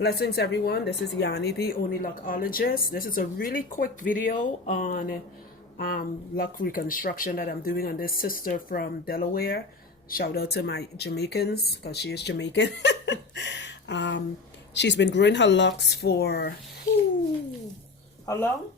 Blessings everyone, this is Yanni, the only Locologist. This is a really quick video on Loc reconstruction that I'm doing on this sister from Delaware. Shout out to my Jamaicans, because she is Jamaican. She's been growing her locks for, how long?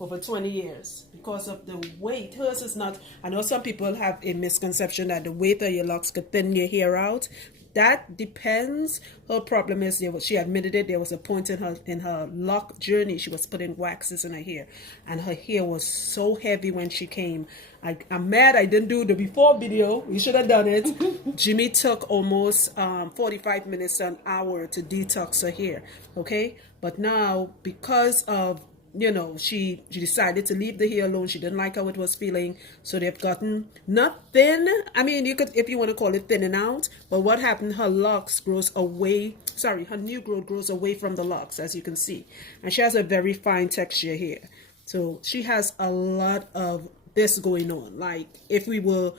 Over 20 years. Because of the weight. Hers is not, I know some people have a misconception that the weight of your locks could thin your hair out. That depends. Her problem is, she admitted it, there was a point in her lock journey she was putting waxes in her hair, and her hair was so heavy when she came. I'm mad I didn't do the before video. You should have done it. Jimmy took almost 45 minutes to an hour to detox her hair. Okay, but now because of she decided to leave the hair alone. She didn't like how it was feeling. So they've gotten not thin. I mean, you could, if you want to call it thinning out. But what happened, her locks grows away. Sorry, her new growth grows away from the locks, as you can see. And she has a very fine texture here. So she has a lot of this going on. Like if we were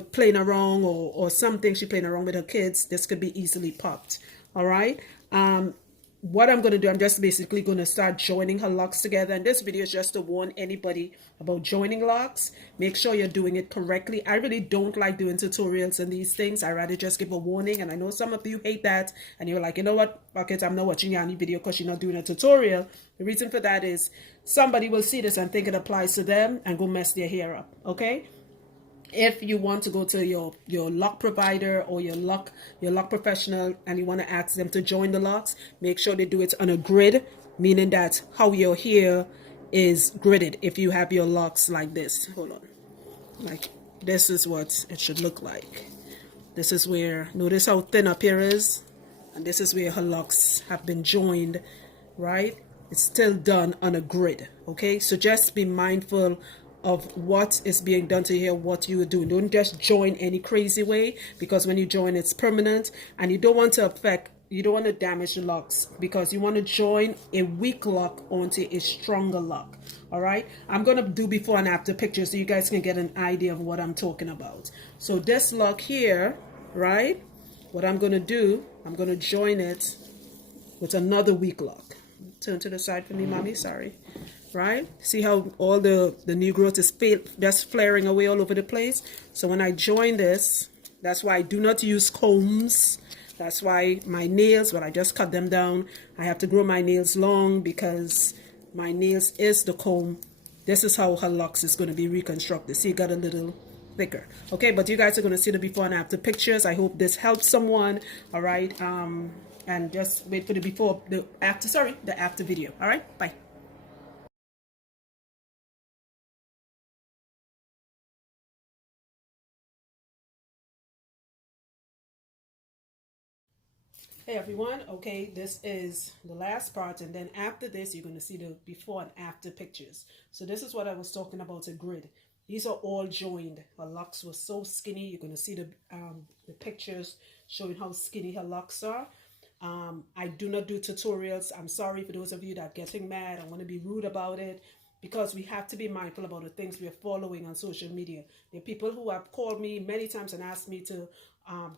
playing around or something, she playing around with her kids, this could be easily popped. All right. What I'm going to do, I'm just basically going to start joining her locks together. And this video is just to warn anybody about joining locks. Make sure you're doing it correctly. I really don't like doing tutorials and these things. I rather just give a warning. And I know some of you hate that. And you're like, you know what, fuck it, I'm not watching any video because you're not doing a tutorial. The reason for that is somebody will see this and think it applies to them and go mess their hair up. Okay? If you want to go to your lock provider or your lock professional and you want to ask them to join the locks, make sure they do it on a grid, meaning that how your hair is gridded. If you have your locks like this, hold on, like this is what it should look like. This is where, notice how thin up here is, and this is where her locks have been joined, right? It's still done on a grid. Okay, so just be mindful of what is being done to here, what you are doing. Don't just join any crazy way, because when you join, it's permanent, and you don't want to damage the locks, because you want to join a weak lock onto a stronger lock. All right, I'm going to do before and after pictures so you guys can get an idea of what I'm talking about. So this lock here, right, what I'm going to do, I'm going to join it with another weak lock. Turn to the side for me, mommy, sorry. Right? See how all the new growth is just flaring away all over the place? So when I join this, that's why I do not use combs. That's why my nails, when I just cut them down, I have to grow my nails long because my nails is the comb. This is how her locks is going to be reconstructed. See, it got a little thicker. Okay, but you guys are going to see the before and after pictures. I hope this helps someone. All right. And just wait for the after video. All right. Bye. Hey everyone, okay, this is the last part, and then after this you're going to see the before and after pictures. So this is what I was talking about, a grid. These are all joined. Her locks were so skinny. You're going to see the pictures showing how skinny her locks are. I do not do tutorials. I'm sorry for those of you that are getting mad. I want to be rude about it, because we have to be mindful about the things we are following on social media. There are people who have called me many times and asked me to,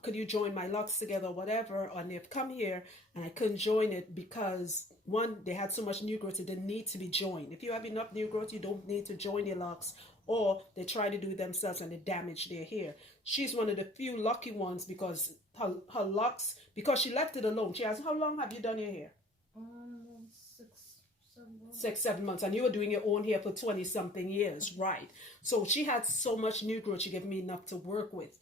could you join my locks together or whatever, and they've come here and I couldn't join it because, one, they had so much new growth it didn't need to be joined. If you have enough new growth, you don't need to join your locks, or they try to do it themselves and they damage their hair. She's one of the few lucky ones, because her locks, because she left it alone. She asked, how long have you done your hair? 6, 7 months. And you were doing your own hair for 20 something years, right? So she had so much new growth, she gave me enough to work with.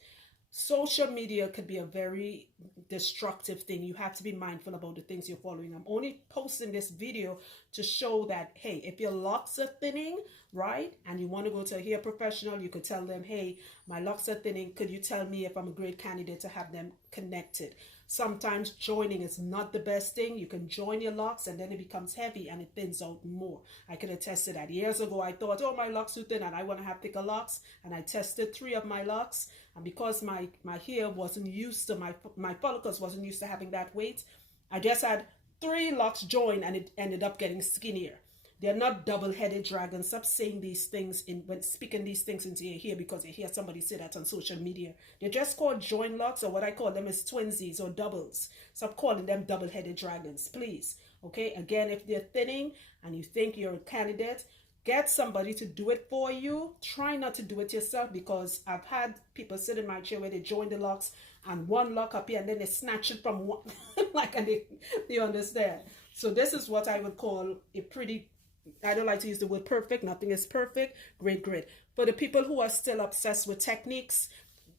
Social media could be a very destructive thing. You have to be mindful about the things you're following. I'm only posting this video to show that, hey, if your locks are thinning, right, and you want to go to a hair professional, you could tell them, hey, my locks are thinning. Could you tell me if I'm a great candidate to have them connected? Sometimes joining is not the best thing. You can join your locks and then it becomes heavy and it thins out more. I can attest to that. Years ago, I thought, oh, my locks are thin and I want to have thicker locks. And I tested 3 of my locks. And because my hair wasn't used to, my follicles wasn't used to having that weight, I just had 3 locks joined and it ended up getting skinnier. They're not double-headed dragons. Stop saying these things when speaking these things into your ear because you hear somebody say that on social media. They're just called joint locks, or what I call them is twinsies or doubles. Stop calling them double-headed dragons, please. Okay, again, if they're thinning and you think you're a candidate, get somebody to do it for you. Try not to do it yourself, because I've had people sit in my chair where they join the locks and one lock up here and then they snatch it from one. Like, and they understand. So this is what I would call a pretty, I don't like to use the word perfect. Nothing is perfect. Great, great. For the people who are still obsessed with techniques,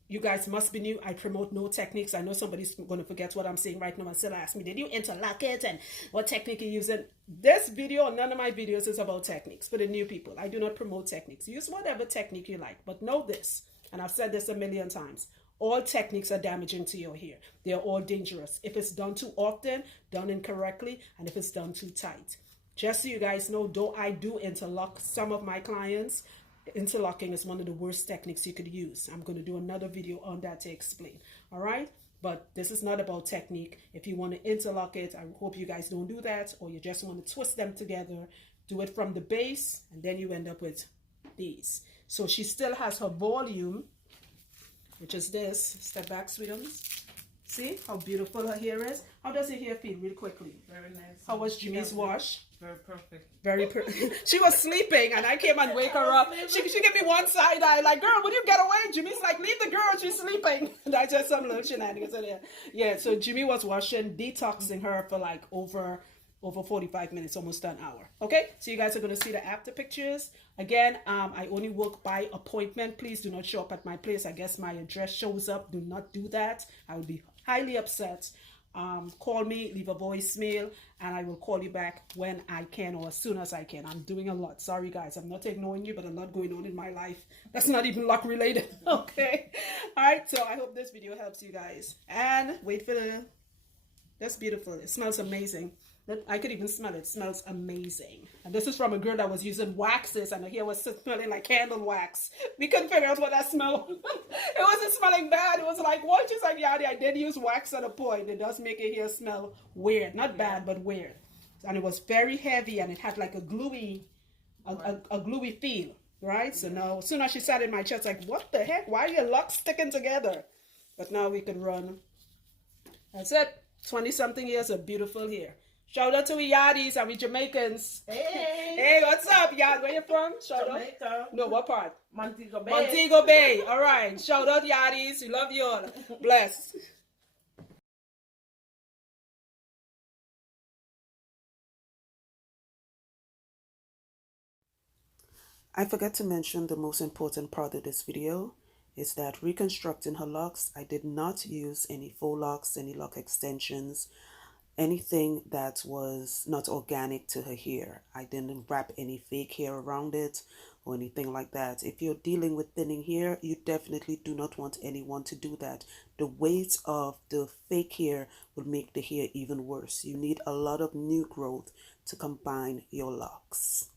you guys must be new. I promote no techniques. I know somebody's going to forget what I'm saying right now and still ask me, did you interlock it and what technique you using? This video, none of my videos is about techniques. For the new people, I do not promote techniques. Use whatever technique you like. But know this, and I've said this a million times, all techniques are damaging to your hair. They are all dangerous. If it's done too often, done incorrectly, and if it's done too tight. Just so you guys know, though I do interlock some of my clients, interlocking is one of the worst techniques you could use. I'm going to do another video on that to explain. All right, but this is not about technique. If you want to interlock it, I hope you guys don't do that, or you just want to twist them together. Do it from the base, and then you end up with these. So she still has her volume, which is this. Step back, sweetums. See how beautiful her hair is? How does her hair feel real quickly? Very nice. How was Jimmy's wash? Very perfect. Very perfect. She was sleeping and I came and wake her up. She gave me one side eye, like, girl, will you get away? Jimmy's like, leave the girl, she's sleeping. And I just some little shenanigans in there. Yeah, so Jimmy was washing, detoxing her for like over 45 minutes, almost an hour. Okay, so you guys are going to see the after pictures. Again, I only work by appointment. Please do not show up at my place. I guess my address shows up. Do not do that. I will be highly upset. Call me, leave a voicemail, and I will call you back when I can, or as soon as I can. I'm doing a lot. Sorry guys, I'm not ignoring you, but a lot going on in my life. That's not even luck related. Okay, all right, so I hope this video helps you guys. And wait for that's beautiful. It smells amazing. I could even smell it. It smells amazing. And this is from a girl that was using waxes, and her hair was smelling like candle wax. We couldn't figure out what that smelled. It wasn't smelling bad. It was like, what? She's like, yeah, I did use wax at a point. It does make your hair smell weird. Not bad, but weird. And it was very heavy, and it had like a gluey feel, right? So now, as soon as she sat in my chest, like, what the heck? Why are your locks sticking together? But now we can run. That's it. 20-something years of beautiful hair. Shout out to we Yardis and we Jamaicans. Hey. Hey, what's up, Yard? Where you from? Shout Jamaica. out. No, what part? Montego Bay. Montego Bay. All right. Shout out, Yardis. We love you all. Bless. I forgot to mention the most important part of this video is that reconstructing her locks, I did not use any faux locks, any lock extensions, anything that was not organic to her hair. I didn't wrap any fake hair around it or anything like that. If you're dealing with thinning hair, you definitely do not want anyone to do that. The weight of the fake hair will make the hair even worse. You need a lot of new growth to combine your locks.